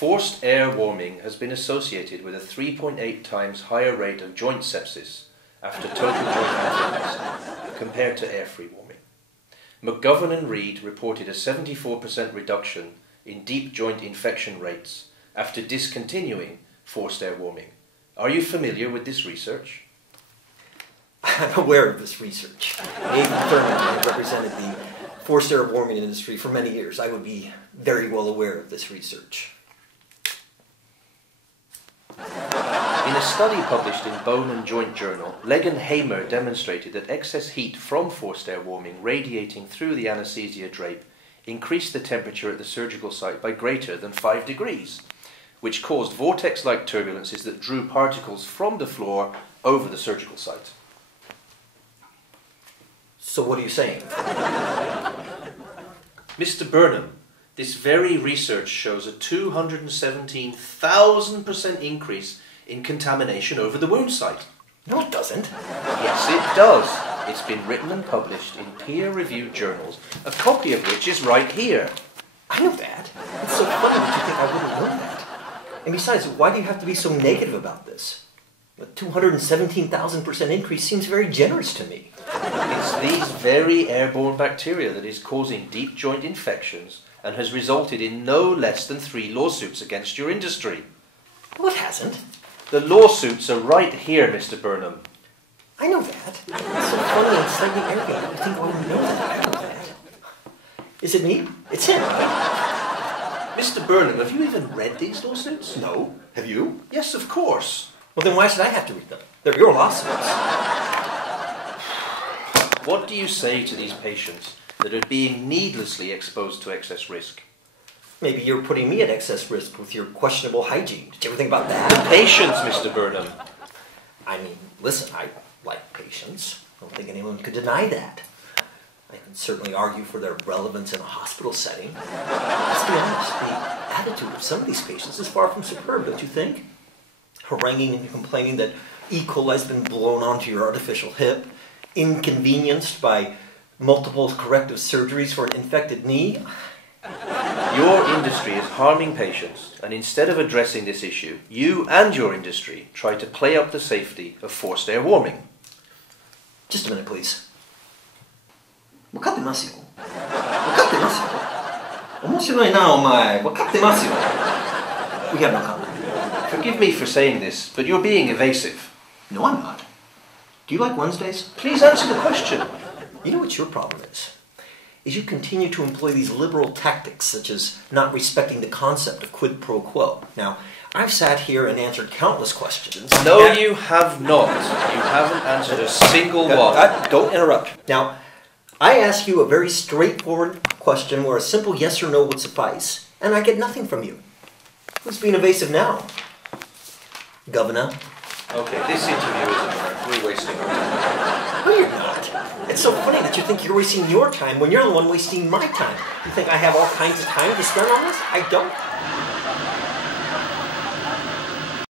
Forced air warming has been associated with a 3.8 times higher rate of joint sepsis after total joint maintenance compared to air-free warming. McGovern and Reed reported a 74% reduction in deep joint infection rates after discontinuing forced air warming. Are you familiar with this research? I'm aware of this research. Nathan Thurm and I have represented the forced air warming industry for many years. I would be very well aware of this research. In a study published in Bone and Joint Journal, Legg and Hamer demonstrated that excess heat from forced air warming radiating through the anesthesia drape increased the temperature at the surgical site by greater than 5 degrees, which caused vortex-like turbulences that drew particles from the floor over the surgical site. So what are you saying? Mr. Burnem, this very research shows a 217,000% increase in contamination over the wound site. No, it doesn't. Yes, it does. It's been written and published in peer-reviewed journals, a copy of which is right here. I know that. It's so funny that you think I wouldn't know that. And besides, why do you have to be so negative about this? A 217,000% increase seems very generous to me. It's these very airborne bacteria that is causing deep joint infections and has resulted in no less than 3 lawsuits against your industry. Well, it hasn't. The lawsuits are right here, Mr. Burnem. I know that. It's so funny and slightly arrogant. I think I would know that. I know that. Is it me? It's him, right? Mr. Burnem, have you even read these lawsuits? No. Have you? Yes, of course. Well, then why should I have to read them? They're your lawsuits. What do you say to these patients that are being needlessly exposed to excess risk? Maybe you're putting me at excess risk with your questionable hygiene. Did you ever think about that? The patients, Mr. Burnem. I mean, listen, I like patients. I don't think anyone could deny that. I can certainly argue for their relevance in a hospital setting. Let's be honest, the attitude of some of these patients is far from superb, don't you think? Haranguing and complaining that E. coli has been blown onto your artificial hip, inconvenienced by multiple corrective surgeries for an infected knee. Your industry is harming patients, and instead of addressing this issue, you and your industry try to play up the safety of forced air warming. Just a minute, please. 分かってますよ。分かってますよ。面白いな、お前。分かってますよ。We have no comment. Forgive me for saying this, but you're being evasive. No, I'm not. Do you like Wednesdays? Please answer the question. You know what your problem is you continue to employ these liberal tactics, such as not respecting the concept of quid pro quo. Now, I've sat here and answered countless questions. No, you have not. You haven't answered a single one. Don't interrupt. Now, I ask you a very straightforward question where a simple yes or no would suffice, and I get nothing from you. Who's being evasive now? Governor? Okay, this interview is over. We're wasting our time. No, you're not. It's so funny that you think you're wasting your time when you're the one wasting my time. You think I have all kinds of time to spend on this? I don't.